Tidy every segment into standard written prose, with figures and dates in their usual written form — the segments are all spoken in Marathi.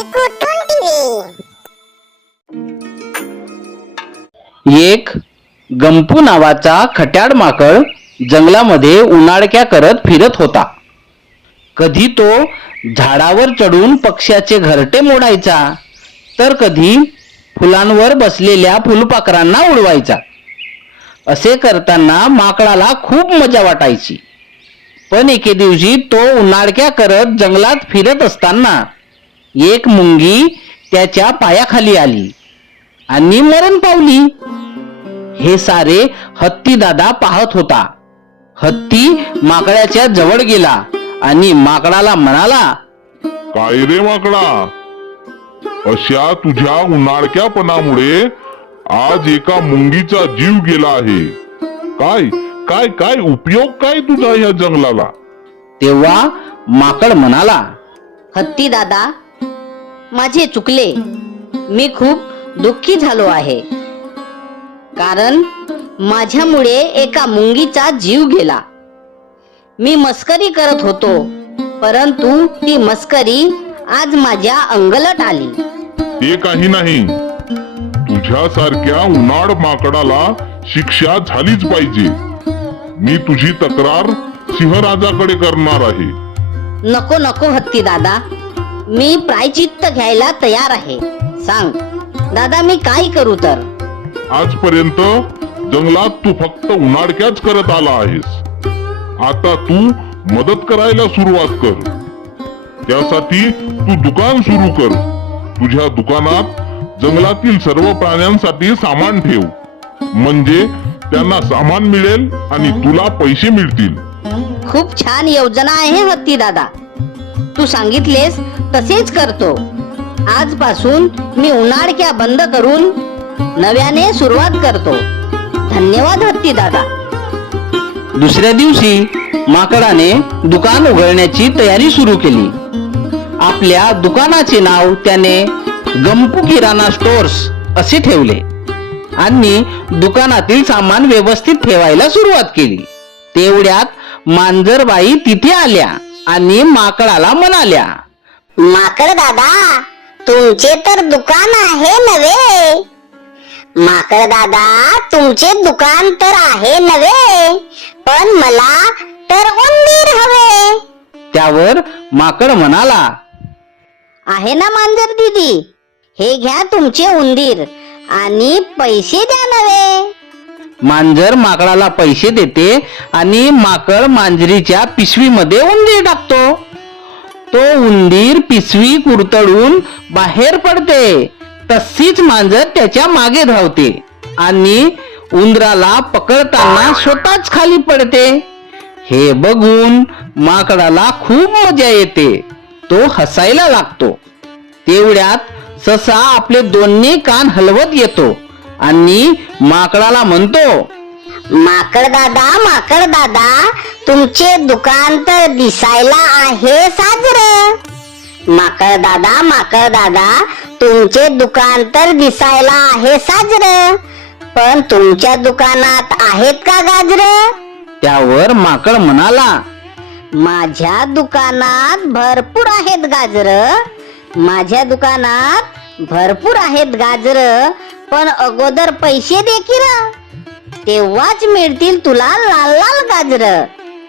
चिकूटून टीव्ही. एक गंपू नावाचा खट्याळ माकड जंगलामध्ये उन्हाळक्या करत फिरत होता. कधी तो झाडावर चढून पक्ष्याचे घरटे मोडायचा, तर कधी फुलांवर बसलेल्या फुलपाखरांना उडवायचा. असे करताना माकडाला खूप मजा वाटायची. पण एके दिवशी तो उन्हाळक्या करत जंगलात फिरत असताना एक मुंगी त्याच्या पायाखाली आली आणि मरण पावली. हे सारे हत्ती दादा पाहत होता. हत्ती माकडाच्या जवळ गेला आणि माकडाला म्हणाला, काय रे माकडा, अशा तुझ्या उन्हाळक्यापणामुळे आज एका मुंगीचा जीव गेला आहे. काय काय काय उपयोग काय तुझा या जंगलाला? तेव्हा माकड म्हणाला, हत्ती दादा, माझे चुकले. मी खूप दुःखी झालो आहे, कारण माझ्यामुळे एका मुंगीचा जीव गेला. मी मस्करी करत होतो, परंतु ती मस्करी आज माझ्या अंगलट आली. ते काही नाही, तुझ्यासारख्या उन्हाळ माकडाला शिक्षा झालीच पाहिजे. मी तुझी तक्रार सिंहराजाकडे करणार आहे. नको नको हत्ती दादा, मी प्रायचित्त घ्यायला तयार आहे. सांग दादा, मी काय करू तर? आजपर्यंत जंगलात तू फक्त उन्हाळक्याच करत आला आहेस. आता तू मदत करायला सुरुवात कर. त्यासाठी तू दुकान सुरू कर. तुझ्या दुकानात जंगलातील सर्व प्राण्यांसाठी सामान ठेव, म्हणजे त्यांना सामान मिळेल आणि तुला पैसे मिळतील. खूप छान योजना आहे हत्ती दादा. तू सांगितलेस तसेच करतो. आजपासून मी उन्हाळक्या बंद करून नव्याने सुरुवात करतो. धन्यवाद हत्ती दादा. दुसऱ्या दिवशी माकडाने दुकान उघडण्याची तयारी सुरू केली. आपल्या दुकानाचे नाव त्याने गंपू किराणा स्टोअर्स असे ठेवले आणि दुकानातील सामान व्यवस्थित ठेवायला सुरुवात केली. तेवढ्यात मांजरबाई तिथे आल्या आणि माकडाला म्हणाल्या, माकड दादा, तुमचे तर दुकान आहे नव्हे. माकड दादा, तुमचे दुकान तर आहे नव्हे, पण मला तर उंदीर हवे. त्यावर माकड म्हणाला, आहे ना मांजर दीदी, हे घ्या तुमचे उंदीर आणि पैसे द्या नव्हे. मांजर माकडाला पैसे देते आणि माकड मांजरीच्या पिशवीमध्ये उंदीर टाकतो. तो उंदीर पिशवी कुरतडून बाहेर पडते. तशीच मांजर त्याच्या मागे धावते आणि उंदराला पकडताना स्वतःच खाली पडते. हे बघून माकडाला खूप मजा येते. तो हसायला लागतो. तेवढ्यात ससा आपले दोन्ही कान हलवत येतो आणि माकडाला म्हणतो, माकड दादा, तुमचे दुकान तर दिसायला आहे साजरं. माकड दादा, तुमचे दुकान तर दिसायला आहे साजरं, पण तुमच्या दुकानात आहेत का गाजरं? त्यावर माकड म्हणाला, माझ्या दुकानात भरपूर आहेत गाजरं. माझ्या दुकानात भरपूर आहेत गाजरं, पण अगोदर पैसे दे की र, तेव्हाच मिळतील तुला लाल लाल गाजरं.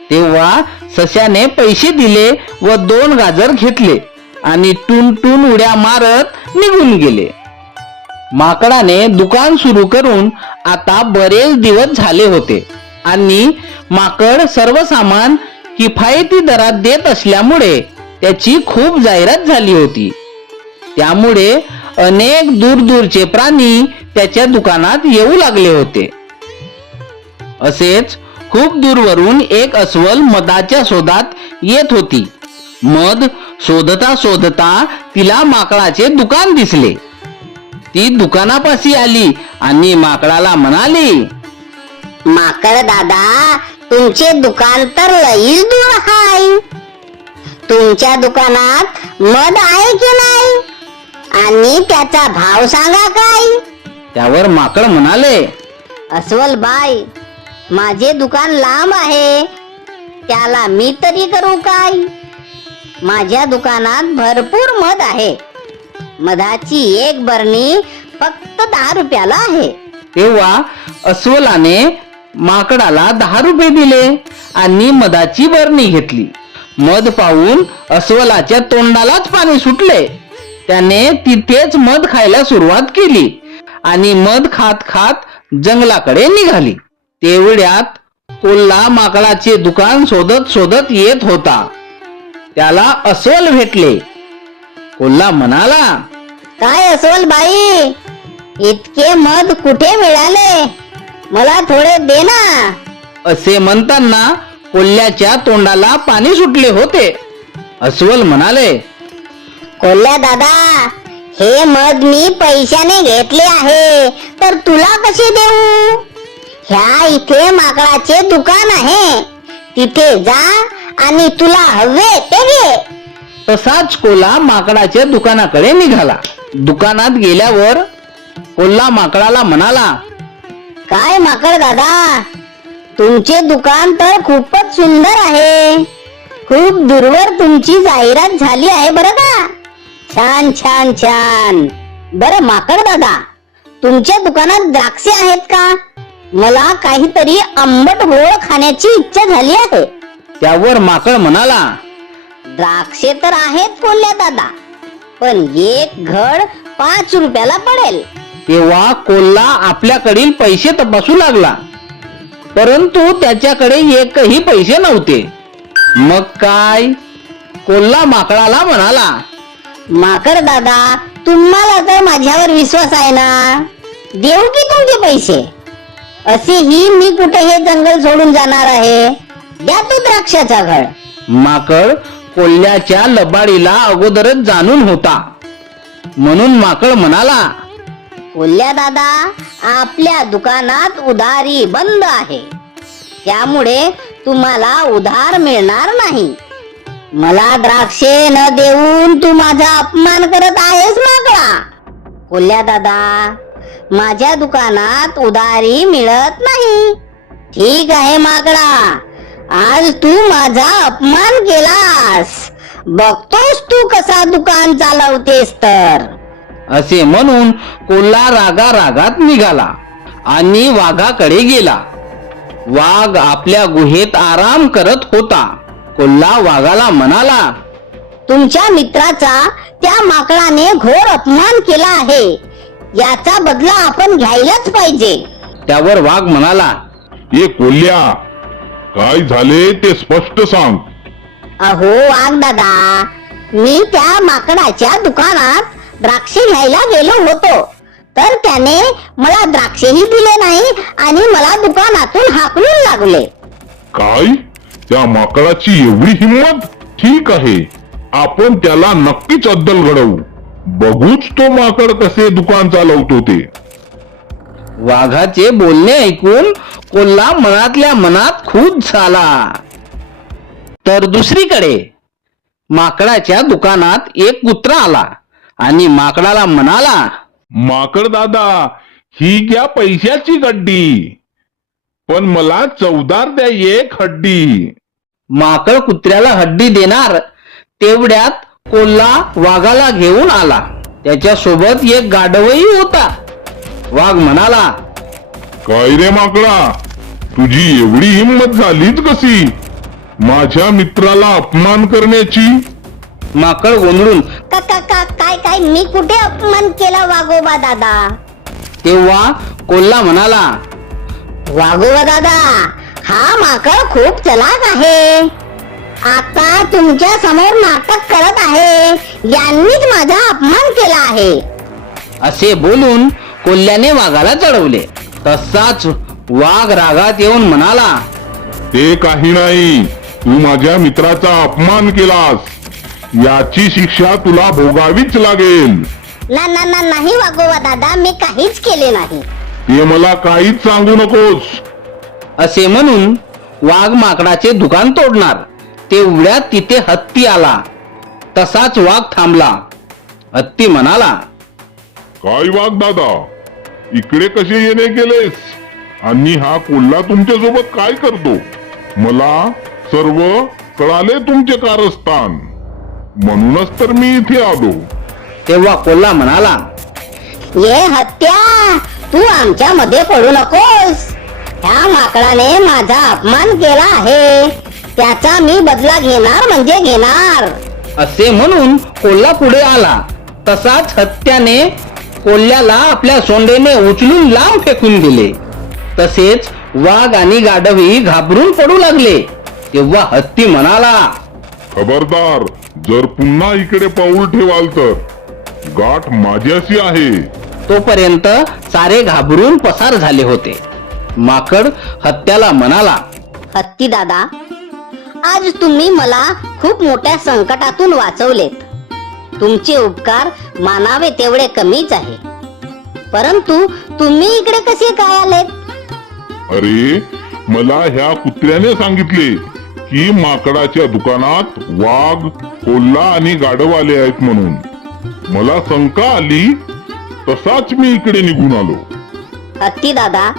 तेव्हा सश्याने पैसे दिले व 2 गाजर घेतले आणि टून टून उड्या मारत निघून गेले. माकडाने दुकान सुरू करून आता बरेच दिवस झाले होते आणि माकड सर्व सामान किफायती दरात देत असल्यामुळे त्याची खूप जाहिरात झाली होती. त्यामुळे अनेक दूरदूरचे प्राणी त्याच्या दुकानात येऊ लागले होते. असेच खूप दूरवरून एक अस्वल मधाच्या शोधात येत होती. मध शोधता शोधता तिला माकडाचे दुकान दिसले. ती दुकानापाशी आली आणि माकडाला म्हणाली, माकड दादा, तुमचे दुकान तर लई दूर आहे. तुमच्या दुकानात मध आहे की नाही आणि त्याचा भाव सांगा काय? त्यावर माकड म्हणाले, अस्वल बाई, माझे दुकान लांब आहे, त्याला मी तरी करू काय? माझ्या दुकानात भरपूर मध आहे, मधाची एक बरणी फक्त 10 रुपयाला आहे. तेव्हा अस्वलाने माकडाला 10 रुपये दिले आणि मधाची बरणी घेतली. मध पाहून अस्वलाच्या तोंडालाच पाणी सुटले. त्याने तिथेच मध खायला सुरुवात केली आणि मध खात खात जंगलाकडे निघाली. तेवढ्यात कोल्हा माकडाचे दुकान शोधत शोधत येत होता. त्याला अस्वल भेटले. कोल्हा म्हणाला, काय अस्वल बाई, इतके मध कुठे मिळाले? मला थोडे दे ना. असे म्हणताना कोल्ह्याच्या तोंडाला पाणी सुटले होते. अस्वल म्हणाले, कोल्हा दादा, हे मध मी पैशाने घेतले आहे, तर तुला कसे देऊ? ह्या इथे माकडाचे दुकान आहे, तिथे जा आणि तुला हवे ते घे. तसाच कोल्हा माकडाच्या दुकानाकडे निघाला. दुकानात गेल्यावर कोल्हा माकडाला म्हणाला, काय माकड दादा, तुमचे दुकान तर खूपच सुंदर आहे. खूप दूरवर तुमची जाहिरात झाली आहे बरं का. छान छान छान. बरं माकड दादा, तुमच्या दुकानात द्राक्षे आहेत का? मला काहीतरी आंबट गोड खाण्याची इच्छा झाली आहे. त्यावर माकड म्हणाला, द्राक्षे तर आहेत कोल्हा दादा, पण एक घड 5 रुपयाला पडेल. तेव्हा कोल्हा आपल्याकडील पैसे तपासू लागला, परंतु त्याच्याकडे एकही पैसे नव्हते. मग काय? कोल्हा माकडाला म्हणाला, माकड दादा, तुम्हाला तर माझ्यावर विश्वास आहे ना, देऊ की तुमचे पैसे? असेही मी कुठे हे जंगल सोडून जाणार आहे. द्या तू द्राक्षाचा घड. माकड कोल्ह्याच्या लबाडीला अगोदरच जाणून होता, म्हणून माकड म्हणाला, कोल्हा दादा, आपल्या दुकानात उधारी बंद आहे, त्यामुळे तुम्हाला उधार मिळणार नाही. मला द्राक्षे न देऊन तू माझा अपमान करत आहेस माकडा. कोल्हा दादा, माझ्या दुकानात उधारी मिळत नाही. ठीक आहे माकडा, आज तू माझा अपमान केलास. बघतोस तू कसा दुकान चालवतेस तर. असे म्हणून कोल्हा रागारागात निघाला आणि वाघाकडे गेला. वाघ आपल्या गुहेत आराम करत होता. कोल्हा वाघाला म्हणाला, तुमच्या मित्राचा त्या माकडाने घोर अपमान केला आहे, याचा बदला आपण घ्यायलाच पाहिजे. त्यावर वाघ म्हणाला, ये कोल्ह्या, काय झाले ते स्पष्ट सांग. अहो वाघ दादा, मी त्या माकडाच्या दुकानात द्राक्षे घ्यायला गेलो होतो, तर त्याने मला द्राक्षेही दिले नाही आणि मला दुकानातून हाकलून लागले. काय? त्या माकडाची एवढी हिंमत? ठीक आहे, आपण त्याला नक्कीच अद्दल घडवू. बघूच तो माकड कसे दुकान चालवतो ते. वाघाचे बोलणे ऐकून कोल्हा मनातल्या मनात खुश झाला. तर दुसरीकडे माकडाच्या दुकानात एक कुत्रा आला आणि माकडाला म्हणाला, माकड दादा, ही घ्या पैशाची गड्डी, पण मला चवदार द्या एक हड्डी. माकड कुत्र्याला हड्डी देणार तेवढ्यात कोल्हा वाघाला घेऊन आला. त्याच्या सोबत एक गाढवही होता. वाघ म्हणाला, काय रे माकडा, तुझी एवढी हिंमत झालीच कशी माझ्या मित्राला अपमान करण्याची? माकड गोंधळून, काय काय मी कुठे अपमान केला वाघोबा दादा? तेव्हा कोल्हा म्हणाला, वाघोबा दादा, हा माकड खूप चलाक आहे. आता तुमच्या समोर नाटक करत आहे, यांनीच माझा अपमान केला आहे. असे बोलून कोल्ह्याने वाघाला चढवले. तसाच वाघ रागात येऊन म्हणाला, ते काही नाही, तू माझ्या मित्राचा अपमान केलास, याची शिक्षा तुला भोगावीच लागेल. ना ना ना नाही वाघोबा दादा, मी काहीच केले नाही. ते मला काहीच सांगू नकोस. असे म्हणून वाघ माकडाचे दुकान तोडणार तेवढ्यात तिथे हत्ती आला. तसाच वाघ थांबला. हत्ती म्हणाला, काय वाघ दादा, इकडे कसे येणे केलेस? आणि हा कोल्हा तुमच्या सोबत काय करतो? मला सर्व कळाले तुमचे कारस्थान, म्हणूनच तर मी इथे आलो. तेव्हा कोल्हा म्हणाला, ये हत्या, तू आमच्या मध्ये पडू नकोस. ह्या माकडाने माझा अपमान केला आहे, त्याचा मी बदला घेणार म्हणजे घेणार. असे म्हणून कोल्हा पुढे आला. तसाच हत्याने कोल्ह्याला आपल्या सोंडेने उचलून लांब फेकून दिले. तसेच वाघ आणि गाढवही घाबरून पडू लागले. तेव्हा हत्ती म्हणाला, खबरदार, जर पुन्हा इकडे पाऊल ठेवाल तर गाठ माझ्याशी आहे. तोपर्यंत सारे घाबरून पसार झाले होते. माकड हत्याला म्हणाला, हत्ती दादा, आज तुम्ही मला खूप मोठ्या संकटातून वाचवलेत. तुमचे उपकार मानावे तेवढे कमीच आहे. परंतु तुम्ही इकडे कसे काय आलेत? अरे, मला ह्या कुत्र्याने सांगितले की माकडाच्या दुकानात वाघ, कोल्हा आणि गाढव आले आहेत म्हणून. मला शंका आली, तसाच मी इकडे निघून आलो. हत्ती दादा,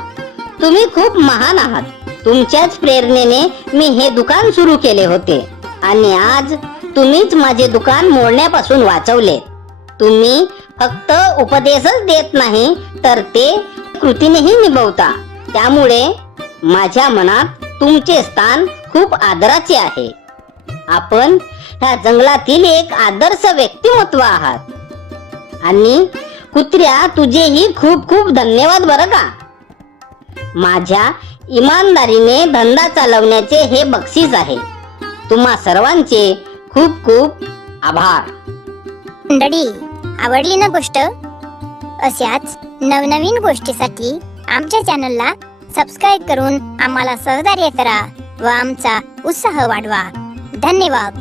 तुम्ही खूप महान आहात. तुमच्याच प्रेरणेने मी हे दुकान सुरू केले होते आणि आज तुम्हीच माझे दुकान मोडण्यापासून वाचवले. तुम्ही फक्त उपदेशच देत नाही तर ते कृतीनेही निभवता. त्यामुळे माझ्या मनात तुमचे स्थान खूप आदराचे आहे. आपण ह्या जंगलातील एक आदर्श व्यक्तिमत्व आहात. आणि कुत्र्या, तुझेही खूप खूप धन्यवाद बरं का. माझ्या इमानदारीने धंदा चालवण्याचे हे बक्षीस आहे. तुम्हा सर्वांचे खूप खूप आभार. मंडळी, आवडली ना गोष्ट? अशाच नवनवीन गोष्टीसाठी आमच्या चॅनलला सबस्क्राईब करून आम्हाला सहकार्य करा व आमचा उत्साह वाढवा. धन्यवाद.